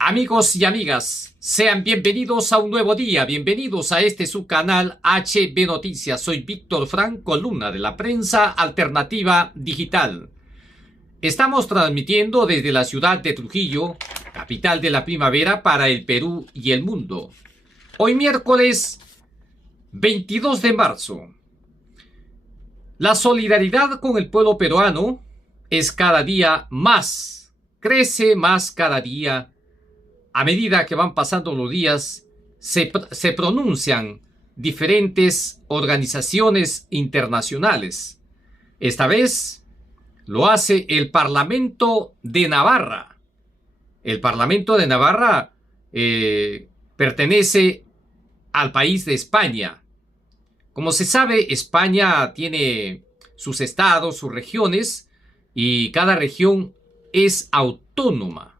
Amigos y amigas, sean bienvenidos a un nuevo día, bienvenidos a este su canal HB Noticias. Soy Víctor Frank, columna de la prensa alternativa digital. Estamos transmitiendo desde la ciudad de Trujillo, capital de la primavera para el Perú y el mundo. Hoy miércoles 22 de marzo. La solidaridad con el pueblo peruano es cada día más, crece más cada día. A medida que van pasando los días, se pronuncian diferentes organizaciones internacionales. Esta vez lo hace el Parlamento de Navarra. El Parlamento de Navarra pertenece al país de España. Como se sabe, España tiene sus estados, sus regiones, y cada región es autónoma.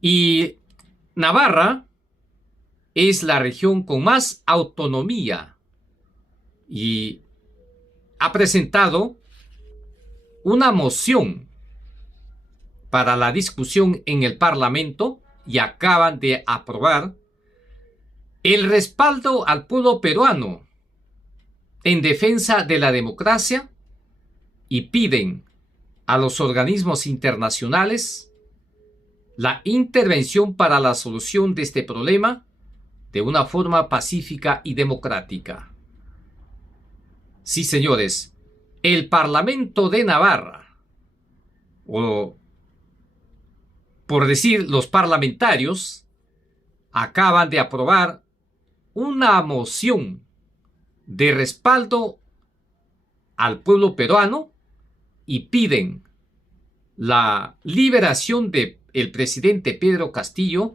Y Navarra es la región con más autonomía y ha presentado una moción para la discusión en el Parlamento y acaban de aprobar el respaldo al pueblo peruano en defensa de la democracia y piden a los organismos internacionales la intervención para la solución de este problema de una forma pacífica y democrática. Sí, señores, el Parlamento de Navarra, o por decir los parlamentarios, acaban de aprobar una moción de respaldo al pueblo peruano y piden la liberación de el presidente Pedro Castillo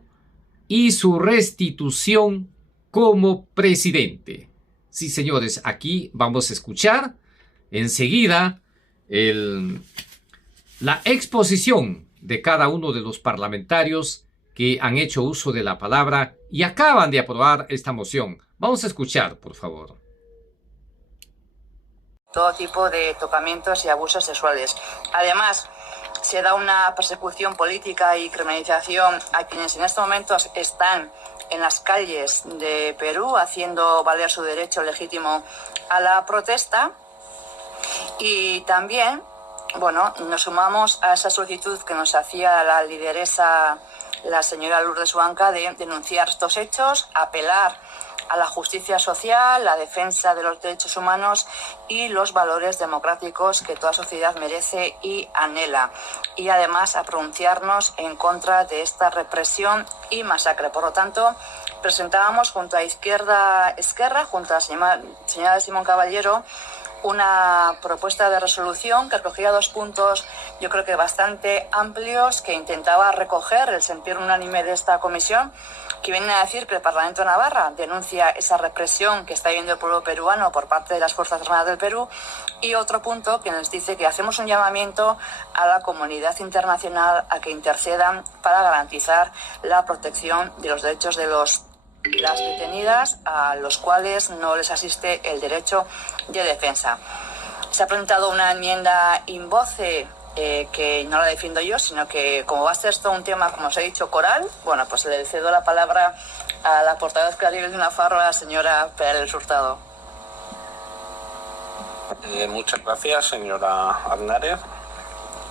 y su restitución como presidente. Sí, señores, aquí vamos a escuchar enseguida la exposición de cada uno de los parlamentarios que han hecho uso de la palabra y acaban de aprobar esta moción. Vamos a escuchar, por favor. Todo tipo de tocamientos y abusos sexuales. Además, se da una persecución política y criminalización a quienes en estos momentos están en las calles de Perú haciendo valer su derecho legítimo a la protesta. Y también, bueno, nos sumamos a esa solicitud que nos hacía la lideresa, la señora Lourdes Huanca, de denunciar estos hechos, apelar a la justicia social, la defensa de los derechos humanos y los valores democráticos que toda sociedad merece y anhela. Y además a pronunciarnos en contra de esta represión y masacre. Por lo tanto, presentábamos junto a Esquerra, junto a la señora Simón Caballero, una propuesta de resolución que recogía dos puntos, yo creo que bastante amplios, que intentaba recoger el sentir unánime de esta comisión, que vienen a decir que el Parlamento de Navarra denuncia esa represión que está viviendo el pueblo peruano por parte de las Fuerzas Armadas del Perú, y otro punto que nos dice que hacemos un llamamiento a la comunidad internacional a que intercedan para garantizar la protección de los derechos de las detenidas, a los cuales no les asiste el derecho de defensa. Se ha presentado una enmienda in voce que no la defiendo yo, sino que como va a ser esto un tema, como os he dicho, coral, bueno, pues le cedo la palabra a la portavoz Clarivel de Nafarro, a la señora Perales Hurtado. Muchas gracias, señora Aznárez.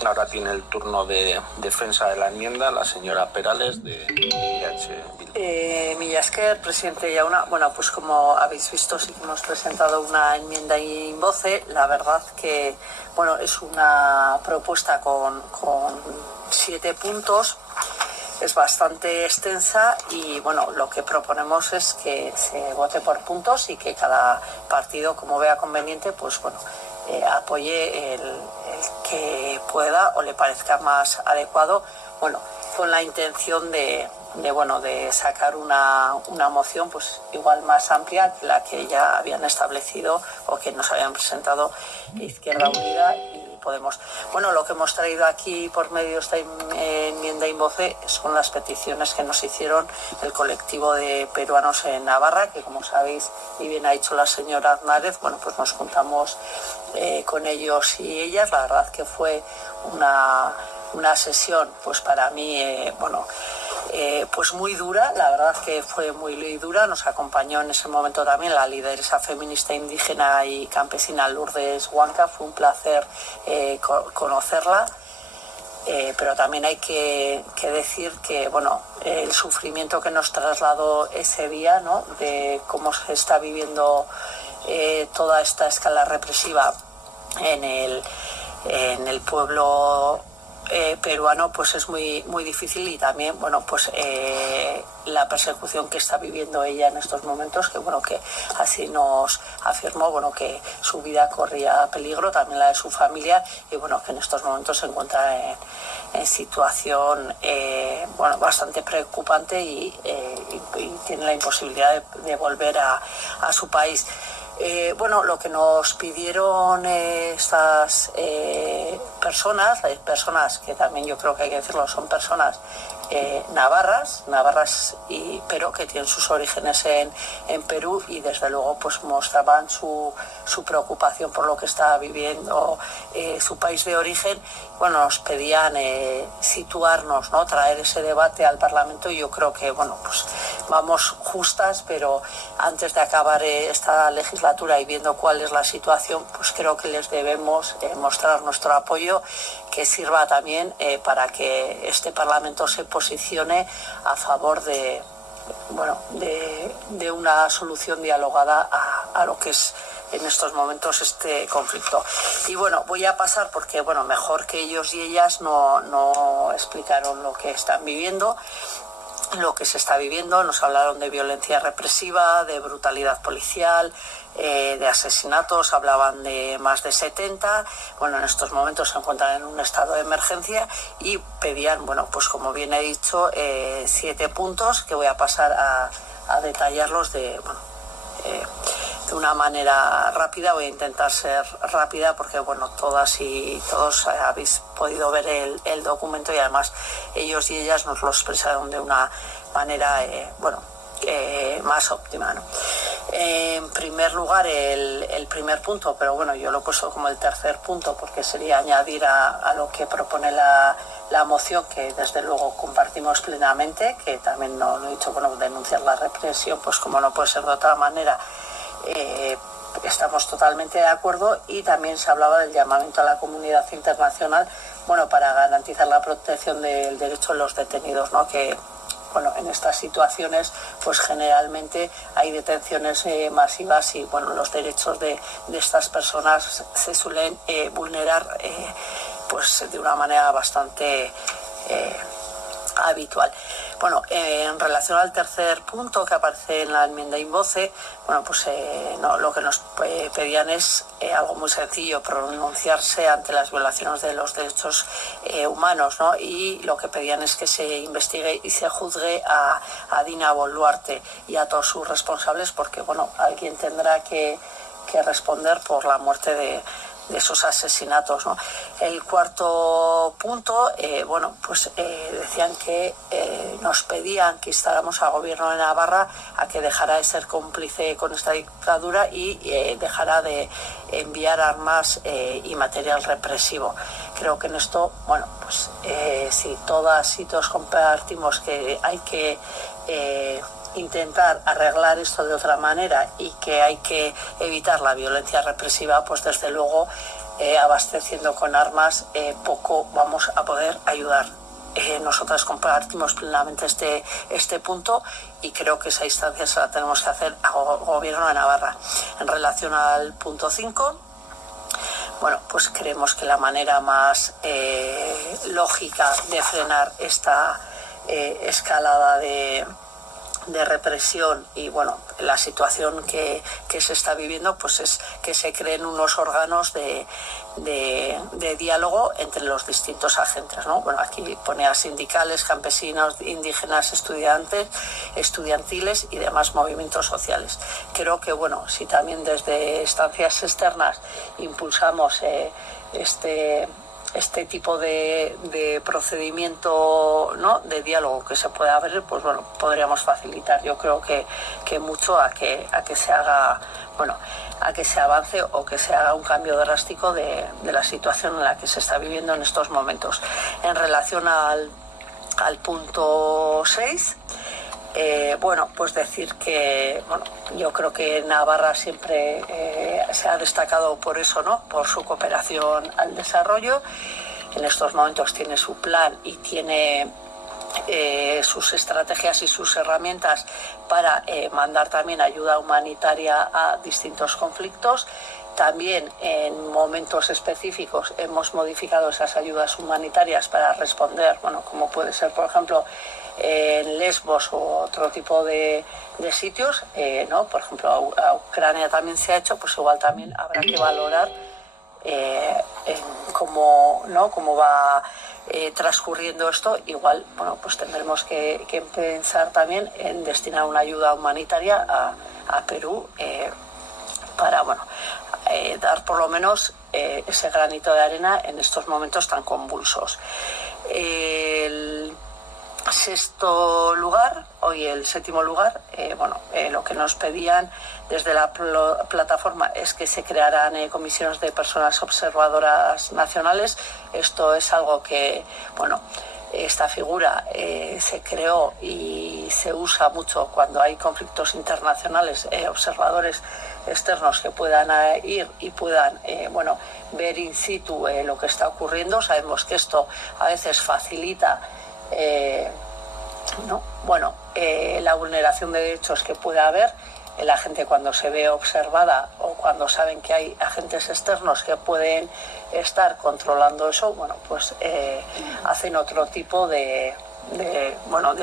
Ahora tiene el turno de defensa de la enmienda la señora Perales de IH. Mila esker, presidente Jauna. Bueno, pues como habéis visto, sí que hemos presentado una enmienda in voce. La verdad que, bueno, es una propuesta con 7 puntos. Es bastante extensa y, bueno, lo que proponemos es que se vote por puntos y que cada partido, como vea conveniente, pues, bueno, apoye el que pueda o le parezca más adecuado, bueno, con la intención de sacar una moción pues igual más amplia que la que ya habían establecido o que nos habían presentado Izquierda Unida y Podemos. Bueno, lo que hemos traído aquí por medio de esta enmienda in voce son las peticiones que nos hicieron el colectivo de peruanos en Navarra, que como sabéis y bien ha dicho la señora Aznárez, bueno, pues nos juntamos con ellos y ellas. La verdad que fue una una sesión, pues para mí, pues muy dura, la verdad que fue muy dura. Nos acompañó en ese momento también la lideresa feminista indígena y campesina Lourdes Huanca, fue un placer conocerla. Pero también hay que decir que el sufrimiento que nos trasladó ese día, ¿no?, de cómo se está viviendo toda esta escala represiva en el pueblo peruano, pues es muy difícil. Y también la persecución que está viviendo ella en estos momentos, que así nos afirmó, que su vida corría peligro, también la de su familia, y que en estos momentos se encuentra en situación bastante preocupante y tiene la imposibilidad de volver a su país. Lo que nos pidieron estas personas que también yo creo que hay que decirlo, son personas navarras, pero que tienen sus orígenes en Perú, y desde luego pues mostraban su preocupación por lo que está viviendo su país de origen. Nos pedían situarnos, ¿no?, traer ese debate al Parlamento, y yo creo que pues vamos justas, pero antes de acabar esta legislatura y viendo cuál es la situación, pues creo que les debemos mostrar nuestro apoyo, que sirva también para que este Parlamento se posicione a favor de una solución dialogada a lo que es en estos momentos este conflicto. Y voy a pasar porque mejor que ellos y ellas no explicaron lo que están viviendo, lo que se está viviendo. Nos hablaron de violencia represiva, de brutalidad policial, de asesinatos, hablaban de más de 70. En estos momentos se encuentran en un estado de emergencia y pedían, pues como bien he dicho, 7 puntos que voy a pasar a detallarlos de una manera rápida. Voy a intentar ser rápida porque todas y todos habéis podido ver el documento, y además ellos y ellas nos lo expresaron de una manera más óptima, ¿no? En primer lugar, el primer punto, pero yo lo he puesto como el tercer punto porque sería añadir a lo que propone la moción, que desde luego compartimos plenamente, que también lo he dicho, denunciar la represión, pues como no puede ser de otra manera, estamos totalmente de acuerdo. Y también se hablaba del llamamiento a la comunidad internacional para garantizar la protección del derecho de los detenidos, ¿no?, que en estas situaciones pues generalmente hay detenciones masivas, y los derechos de estas personas se suelen vulnerar pues de una manera bastante habitual. En relación al tercer punto que aparece en la enmienda in voce, lo que nos pedían es algo muy sencillo: pronunciarse ante las violaciones de los derechos humanos, ¿no? Y lo que pedían es que se investigue y se juzgue a Dina Boluarte y a todos sus responsables, porque alguien tendrá que responder por la muerte de esos asesinatos, ¿no? El cuarto punto, decían que nos pedían que instáramos al gobierno de Navarra a que dejara de ser cómplice con esta dictadura y dejara de enviar armas y material represivo. Creo que en esto, si todas y todos compartimos que hay que intentar arreglar esto de otra manera y que hay que evitar la violencia represiva, pues desde luego abasteciendo con armas poco vamos a poder ayudar. Nosotras compartimos plenamente este punto, y creo que esa instancia se la tenemos que hacer al gobierno de Navarra. En relación al punto 5, pues creemos que la manera más lógica de frenar esta escalada de represión y la situación que se está viviendo, pues es que se creen unos órganos de diálogo entre los distintos agentes, ¿no? Aquí ponía sindicales, campesinos, indígenas, estudiantiles y demás movimientos sociales. Creo que si también desde instancias externas impulsamos este tipo de procedimiento, ¿no?, de diálogo que se pueda abrir, pues bueno, podríamos facilitar, yo creo que mucho a que se haga, bueno, a que se avance o que se haga un cambio drástico de la situación en la que se está viviendo en estos momentos. En relación al punto 6, bueno, pues decir que, bueno, yo creo que Navarra siempre se ha destacado por eso, ¿no?, por su cooperación al desarrollo. En estos momentos tiene su plan y tiene sus estrategias y sus herramientas para mandar también ayuda humanitaria a distintos conflictos. También en momentos específicos hemos modificado esas ayudas humanitarias para responder, bueno, como puede ser, por ejemplo, en Lesbos o otro tipo de sitios, ¿no? Por ejemplo, a Ucrania también se ha hecho, pues igual también habrá que valorar cómo va transcurriendo esto. Igual, bueno, pues tendremos que pensar también en destinar una ayuda humanitaria a Perú para, bueno, dar por lo menos ese granito de arena en estos momentos tan convulsos. El sexto lugar, hoy el séptimo lugar, lo que nos pedían desde la plataforma es que se crearan comisiones de personas observadoras nacionales. Esto es algo que, bueno, esta figura se creó y se usa mucho cuando hay conflictos internacionales, observadores externos que puedan ir y puedan ver in situ lo que está ocurriendo. Sabemos que esto a veces facilita la vulneración de derechos que pueda haber. La gente, cuando se ve observada o cuando saben que hay agentes externos que pueden estar controlando eso, bueno, pues hacen otro tipo de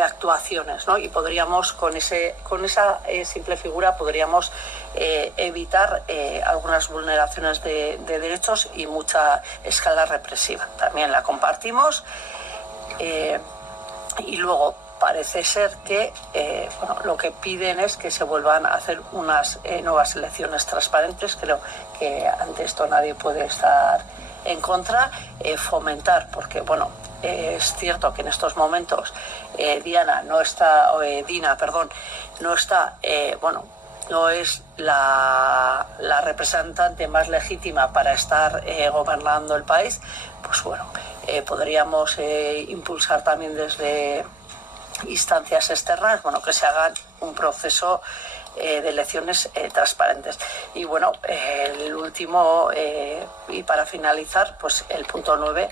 actuaciones, ¿no? Y podríamos, con esa simple figura, podríamos evitar algunas vulneraciones de derechos y mucha escala represiva. También la compartimos. Y luego parece ser que lo que piden es que se vuelvan a hacer unas nuevas elecciones transparentes. Creo que ante esto nadie puede estar en contra. Fomentar, porque bueno, es cierto que en estos momentos Dina no está, no es la representante más legítima para estar gobernando el país. Pues bueno, podríamos impulsar también desde instancias externas, bueno, que se hagan un proceso de elecciones transparentes. Y bueno, el último, y para finalizar, pues el punto 9,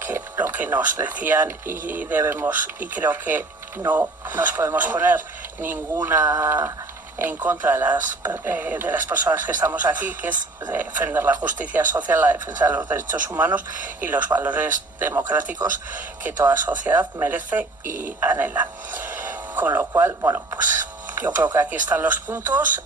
que lo que nos decían y debemos, y creo que no nos podemos poner ninguna en contra de las personas que estamos aquí, que es defender la justicia social, la defensa de los derechos humanos y los valores democráticos que toda sociedad merece y anhela. Con lo cual, bueno, pues yo creo que aquí están los puntos.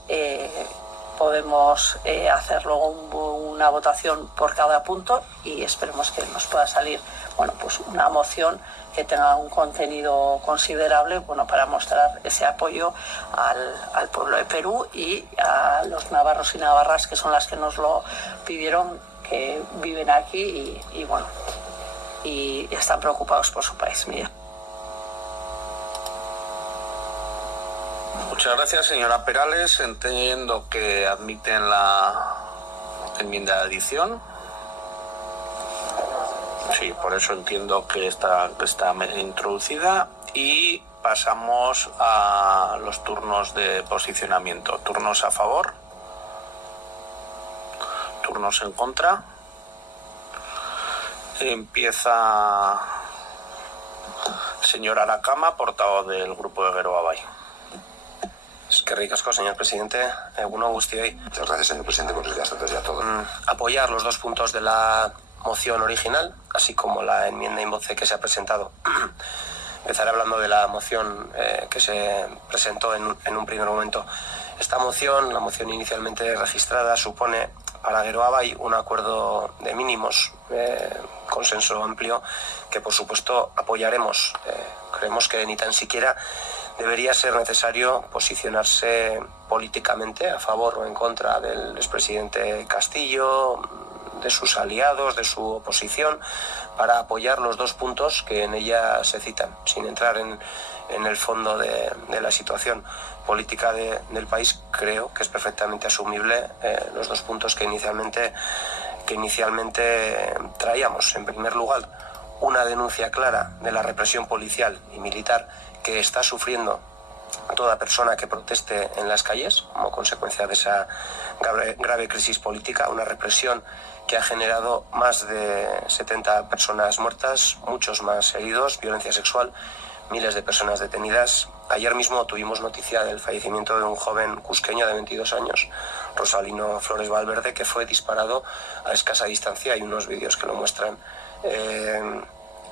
Podemos hacer luego una votación por cada punto y esperemos que nos pueda salir, bueno, pues una moción que tenga un contenido considerable, bueno, para mostrar ese apoyo al pueblo de Perú y a los navarros y navarras, que son las que nos lo pidieron, que viven aquí y están preocupados por su país. Mira. Muchas gracias, señora Perales. Entiendo que admiten la enmienda de adición. Sí, por eso entiendo que está introducida. Y pasamos a los turnos de posicionamiento. Turnos a favor. Turnos en contra. Empieza señor Aracama, portavoz del grupo de Geroa Bai. Es que ricasco, señor presidente. Uno guztioi. Muchas gracias, señor presidente, por los ya todo. Apoyar los dos puntos de la moción original, así como la enmienda in voce que se ha presentado. Empezaré hablando de la moción que se presentó en un primer momento. Esta moción, la moción inicialmente registrada, supone para Geroa Bai un acuerdo de mínimos, consenso amplio, que por supuesto apoyaremos. Creemos que ni tan siquiera debería ser necesario posicionarse políticamente a favor o en contra del expresidente Castillo, de sus aliados, de su oposición, para apoyar los dos puntos que en ella se citan, sin entrar en el fondo de la situación política del país. Creo que es perfectamente asumible los dos puntos que inicialmente traíamos. En primer lugar, una denuncia clara de la represión policial y militar que está sufriendo toda persona que proteste en las calles como consecuencia de esa grave crisis política, una represión que ha generado más de 70 personas muertas, muchos más heridos, violencia sexual, miles de personas detenidas. Ayer mismo tuvimos noticia del fallecimiento de un joven cusqueño de 22 años, Rosalino Flores Valverde, que fue disparado a escasa distancia. Hay unos vídeos que lo muestran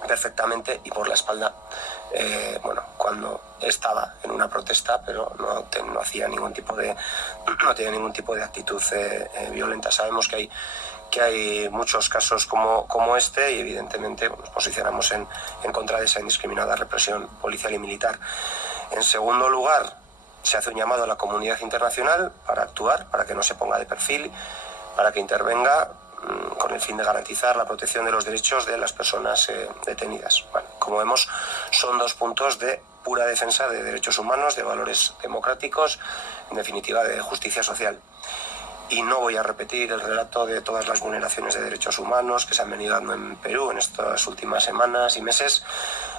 perfectamente, y por la espalda, cuando estaba en una protesta, pero no tenía ningún tipo de actitud violenta. Sabemos que hay muchos casos como este, y evidentemente nos posicionamos en contra de esa indiscriminada represión policial y militar. En segundo lugar, se hace un llamado a la comunidad internacional para actuar, para que no se ponga de perfil, para que intervenga con el fin de garantizar la protección de los derechos de las personas detenidas. Bueno, como vemos, son dos puntos de pura defensa de derechos humanos, de valores democráticos, en definitiva de justicia social. Y no voy a repetir el relato de todas las vulneraciones de derechos humanos que se han venido dando en Perú en estas últimas semanas y meses.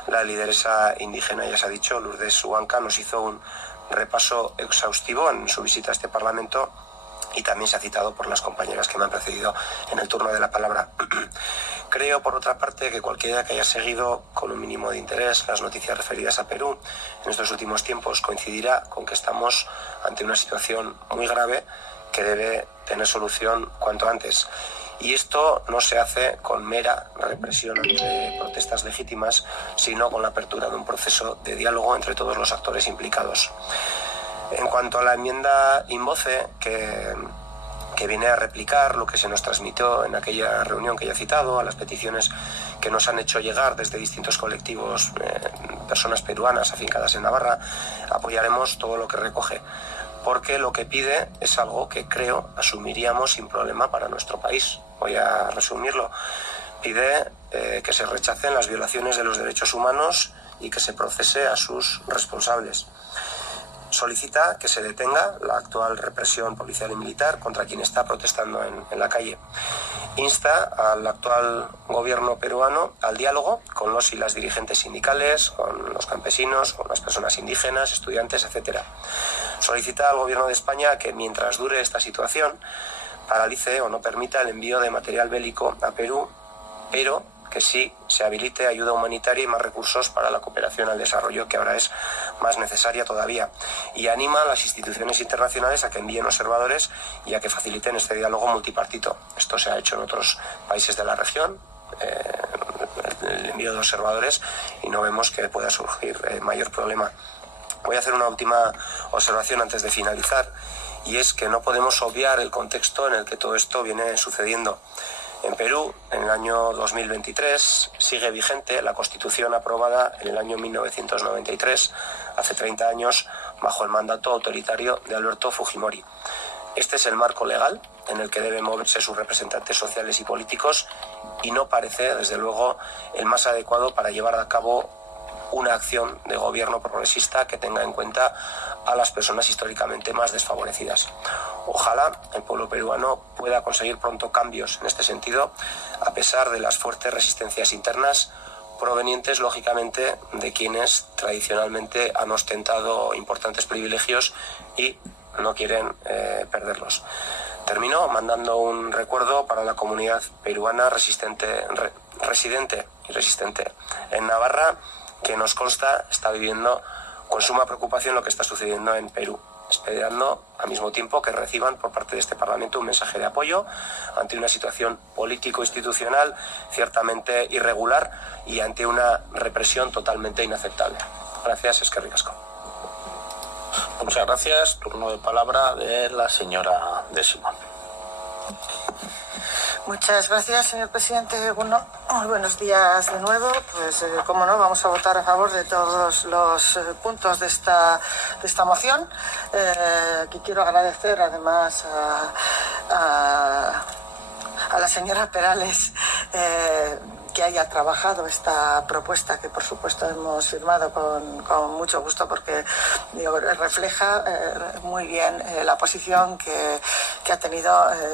La lideresa indígena, ya se ha dicho, Lourdes Huanca, nos hizo un repaso exhaustivo en su visita a este Parlamento, y también se ha citado por las compañeras que me han precedido en el turno de la palabra. Creo, por otra parte, que cualquiera que haya seguido con un mínimo de interés las noticias referidas a Perú en estos últimos tiempos coincidirá con que estamos ante una situación muy grave que debe tener solución cuanto antes. Y esto no se hace con mera represión ante protestas legítimas, sino con la apertura de un proceso de diálogo entre todos los actores implicados. En cuanto a la enmienda Invoce, que viene a replicar lo que se nos transmitió en aquella reunión que ya he citado, a las peticiones que nos han hecho llegar desde distintos colectivos, personas peruanas afincadas en Navarra, apoyaremos todo lo que recoge, porque lo que pide es algo que creo asumiríamos sin problema para nuestro país. Voy a resumirlo. Pide que se rechacen las violaciones de los derechos humanos y que se procese a sus responsables. Solicita que se detenga la actual represión policial y militar contra quien está protestando en la calle. Insta al actual gobierno peruano al diálogo con los y las dirigentes sindicales, con los campesinos, con las personas indígenas, estudiantes, etc. Solicita al gobierno de España que, mientras dure esta situación, paralice o no permita el envío de material bélico a Perú, pero que sí se habilite ayuda humanitaria y más recursos para la cooperación al desarrollo, que ahora es más necesaria todavía. Y anima a las instituciones internacionales a que envíen observadores y a que faciliten este diálogo multipartito. Esto se ha hecho en otros países de la región, el envío de observadores, y no vemos que pueda surgir mayor problema. Voy a hacer una última observación antes de finalizar, y es que no podemos obviar el contexto en el que todo esto viene sucediendo. En Perú, en el año 2023, sigue vigente la Constitución aprobada en el año 1993, hace 30 años, bajo el mandato autoritario de Alberto Fujimori. Este es el marco legal en el que deben moverse sus representantes sociales y políticos, y no parece, desde luego, el más adecuado para llevar a cabo una acción de gobierno progresista que tenga en cuenta a las personas históricamente más desfavorecidas. Ojalá el pueblo peruano pueda conseguir pronto cambios en este sentido, a pesar de las fuertes resistencias internas provenientes, lógicamente, de quienes tradicionalmente han ostentado importantes privilegios y no quieren perderlos. Termino mandando un recuerdo para la comunidad peruana residente y resistente en Navarra, que nos consta está viviendo con suma preocupación lo que está sucediendo en Perú, esperando al mismo tiempo que reciban por parte de este Parlamento un mensaje de apoyo ante una situación político-institucional ciertamente irregular y ante una represión totalmente inaceptable. Gracias, eskerrik asko. Muchas gracias. Turno de palabra de la señora De Simón. Muchas gracias, señor presidente. Bueno, buenos días de nuevo. Pues, como no, vamos a votar a favor de todos los puntos de esta moción. Aquí quiero agradecer, además, a la señora Perales que haya trabajado esta propuesta, que por supuesto hemos firmado con mucho gusto, porque digo, refleja muy bien la posición que ha tenido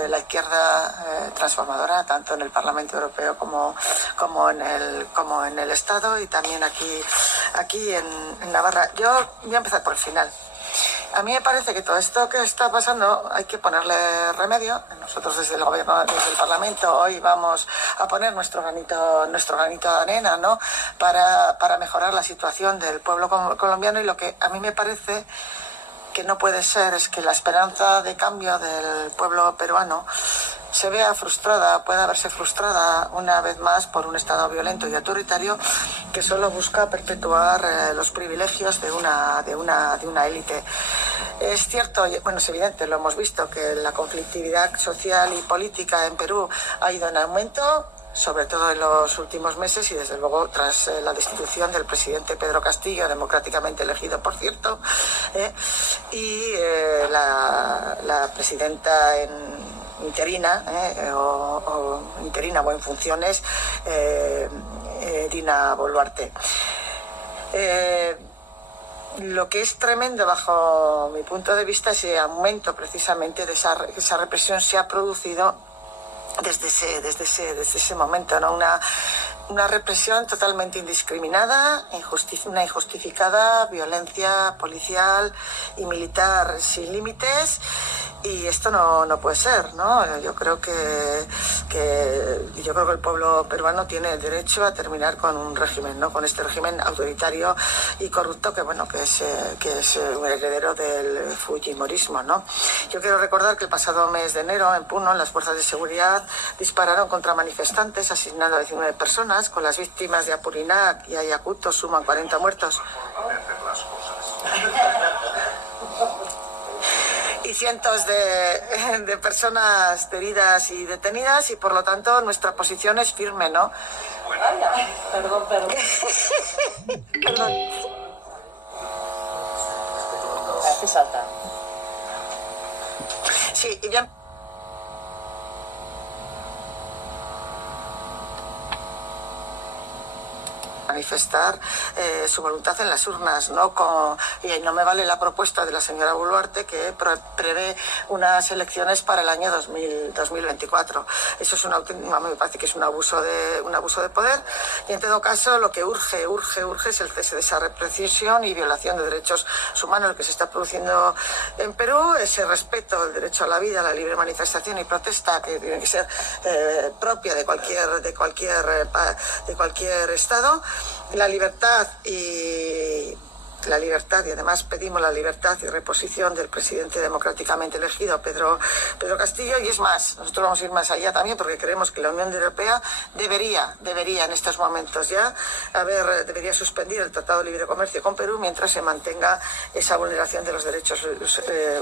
la izquierda transformadora, tanto en el Parlamento Europeo como en el Estado, y también aquí en Navarra. Yo voy a empezar por el final. A mí me parece que todo esto que está pasando hay que ponerle remedio. Nosotros desde el Gobierno, desde el Parlamento, hoy vamos a poner nuestro granito de arena, ¿no?, para mejorar la situación del pueblo colombiano. Y lo que a mí me parece que no puede ser es que la esperanza de cambio del pueblo peruano se vea frustrada, pueda verse frustrada una vez más por un Estado violento y autoritario que solo busca perpetuar los privilegios de una élite. Es cierto, bueno, es evidente, lo hemos visto, que la conflictividad social y política en Perú ha ido en aumento, sobre todo en los últimos meses, y desde luego tras la destitución del presidente Pedro Castillo, democráticamente elegido, por cierto, y la presidenta interina o en funciones, Dina Boluarte. Lo que es tremendo bajo mi punto de vista es el aumento precisamente de esa represión. Se ha producido desde ese momento, ¿no? Una represión totalmente indiscriminada, una injustificada violencia policial y militar sin límites, y esto no puede ser, ¿no? Yo creo que el pueblo peruano tiene el derecho a terminar con un régimen, ¿no?, con este régimen autoritario y corrupto que es un heredero del fujimorismo, ¿no? Yo quiero recordar que el pasado mes de enero, en Puno, las fuerzas de seguridad dispararon contra manifestantes, asesinando a 19 personas. Con las víctimas de Apurímac y Ayacucho suman 40 muertos. Y cientos de personas heridas y detenidas, y por lo tanto nuestra posición es firme, ¿no? Perdón. Perdón. Hace saltar. Sí, y ya... manifestar su voluntad en las urnas, ¿no? Y no me vale la propuesta de la señora Boluarte, que prevé unas elecciones para el año 2024. Eso es me parece que es un abuso de poder, y en todo caso lo que urge es el cese de esa represión y violación de derechos humanos, lo que se está produciendo en Perú, ese respeto al derecho a la vida, a la libre manifestación y protesta, que tiene que ser propia de cualquier Estado. La libertad y además pedimos la libertad y reposición del presidente democráticamente elegido, Pedro Castillo. Y es más, nosotros vamos a ir más allá también, porque creemos que la Unión Europea debería en estos momentos ya debería suspendir el Tratado de Libre Comercio con Perú mientras se mantenga esa vulneración de los derechos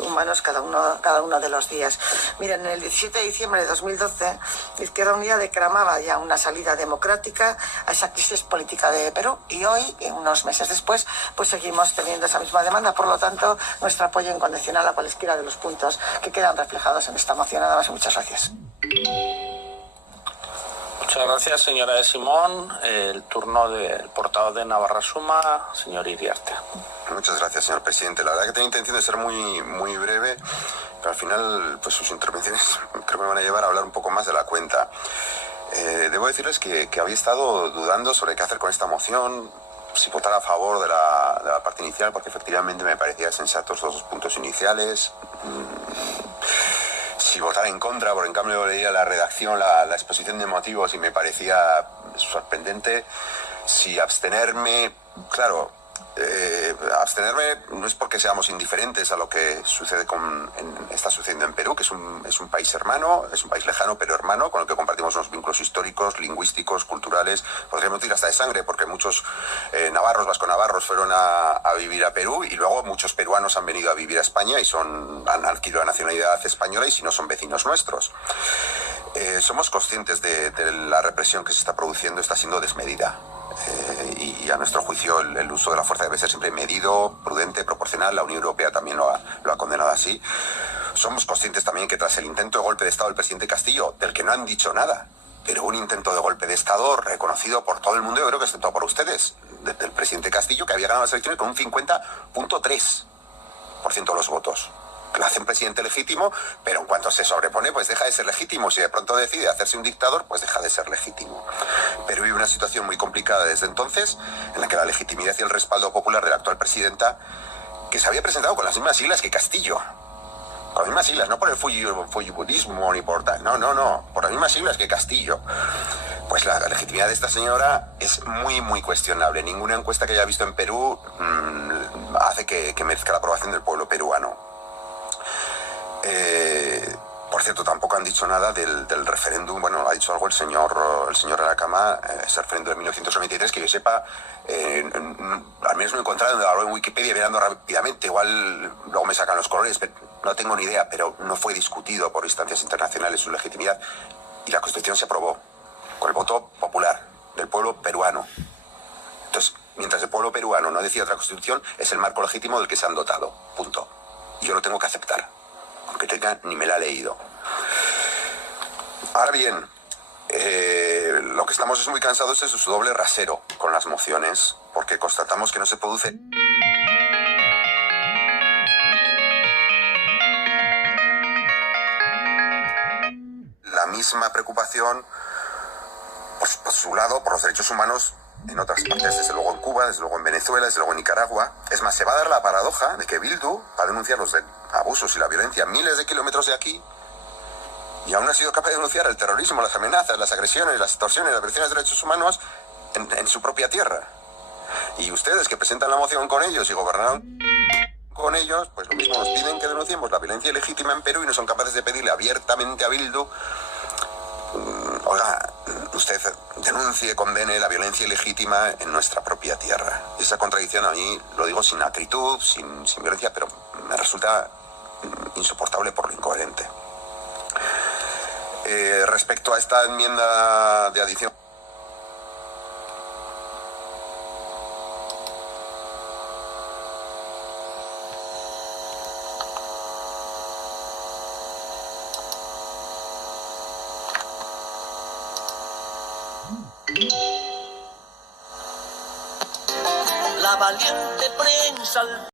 humanos cada uno de los días. Miren, el 17 de diciembre de 2012, Izquierda Unida declamaba ya una salida democrática a esa crisis política de Perú, y hoy, unos meses después, pues seguimos teniendo esa misma demanda. Por lo tanto, nuestro apoyo incondicional a cualesquiera de los puntos que quedan reflejados en esta moción. Nada más y muchas gracias. Muchas gracias, señora de Simón. El turno del portavoz de Navarra Suma, señor Iriarte. Muchas gracias, señor presidente. La verdad que tengo intención de ser muy breve, pero al final pues sus intervenciones creo que me van a llevar a hablar un poco más de la cuenta. Debo decirles que había estado dudando sobre qué hacer con esta moción, si votar a favor de la parte inicial, porque efectivamente me parecían sensatos los dos puntos iniciales. Si votar en contra, porque en cambio leía la redacción, la exposición de motivos, y me parecía sorprendente. Si abstenerme, claro, abstenerme no es porque seamos indiferentes a lo que está sucediendo en Perú, que es un país hermano, es un país lejano pero hermano, con el que compartimos unos vínculos históricos, lingüísticos, culturales, podríamos decir hasta de sangre, porque muchos vasco-navarros fueron a vivir a Perú, y luego muchos peruanos han venido a vivir a España y han adquirido la nacionalidad española, y si no son vecinos nuestros. Somos conscientes de la represión que se está produciendo, está siendo desmedida. Y a nuestro juicio el uso de la fuerza debe ser siempre medido, prudente, proporcional. La Unión Europea también lo ha condenado así. Somos conscientes también que tras el intento de golpe de Estado del presidente Castillo, del que no han dicho nada, pero un intento de golpe de Estado reconocido por todo el mundo, yo creo que excepto por ustedes, del presidente Castillo, que había ganado las elecciones con un 50.3% de los votos. Lo hacen presidente legítimo, pero en cuanto se sobrepone, pues deja de ser legítimo. Si de pronto decide hacerse un dictador, pues deja de ser legítimo. Pero vive una situación muy complicada desde entonces, en la que la legitimidad y el respaldo popular de la actual presidenta, que se había presentado con las mismas siglas que Castillo, con las mismas siglas, no por el fujimorismo ni por tal, no, por las mismas siglas que Castillo, pues la legitimidad de esta señora es muy, muy cuestionable. Ninguna encuesta que haya visto en Perú hace que merezca la aprobación del pueblo peruano. Por cierto, tampoco han dicho nada del referéndum. Bueno, ha dicho algo el señor de la Cama, ese referéndum de 1993, que yo sepa, al menos no he encontrado en Wikipedia mirando rápidamente, igual luego me sacan los colores, pero no tengo ni idea, pero no fue discutido por instancias internacionales su legitimidad y la Constitución se aprobó con el voto popular del pueblo peruano. Entonces, mientras el pueblo peruano no decida otra Constitución, es el marco legítimo del que se han dotado, punto. Y yo lo tengo que aceptar, aunque ni me la he leído. Ahora bien, lo que estamos es muy cansados de su doble rasero con las mociones, porque constatamos que no se produce la misma preocupación por su lado, por los derechos humanos en otras partes, desde luego en Cuba, desde luego en Venezuela, desde luego en Nicaragua. Es más, se va a dar la paradoja de que Bildu va a denunciar los abusos y la violencia a miles de kilómetros de aquí y aún no ha sido capaz de denunciar el terrorismo, las amenazas, las agresiones, las extorsiones, las violaciones de derechos humanos en su propia tierra. Y ustedes que presentan la moción con ellos y gobernaron con ellos, pues lo mismo nos piden que denunciemos la violencia ilegítima en Perú y no son capaces de pedirle abiertamente a Bildu: oiga, usted denuncie, condene la violencia ilegítima en nuestra propia tierra. Y esa contradicción a mí, lo digo sin acritud, sin violencia, pero me resulta insoportable por lo incoherente. Respecto a esta enmienda de adición, la valiente prensa